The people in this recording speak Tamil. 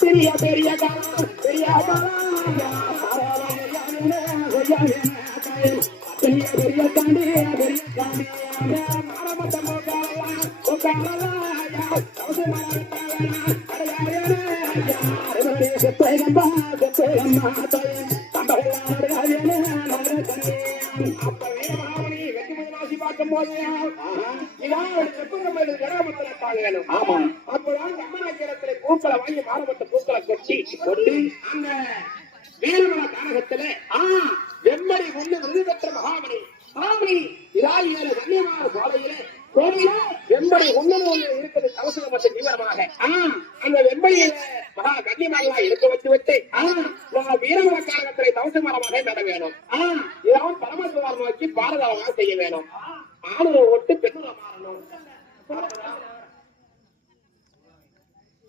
பெரிய பெரிய காலம் பெரிய பெரிய பெரிய தாண்டி பெரிய தாண்டி பூக்களை வாங்கி மாறுபட்ட பூக்களை கொட்டி கொண்டு அந்த வீரமல கானகத்திலே வெம்மடி ஒண்ணு விருது பெற்ற மகாமணி இராயிர கண்ணியமான சோலையிலே கோவில வெம்படி ஒண்ணு இருக்குது கவசம் மற்றும் தீவிரமாக அந்த வெம்படியில மகா கண்ணியமாக இருக்க வச்சு வீரமல கானகத்திலே தவசமரமாக நட வேணும் இதெல்லாம் பரமசிவாரம் நோக்கி பாரதமாக செய்ய வேணும் ஆணுரை ஓட்டு பெண்ணுரை மாறணும்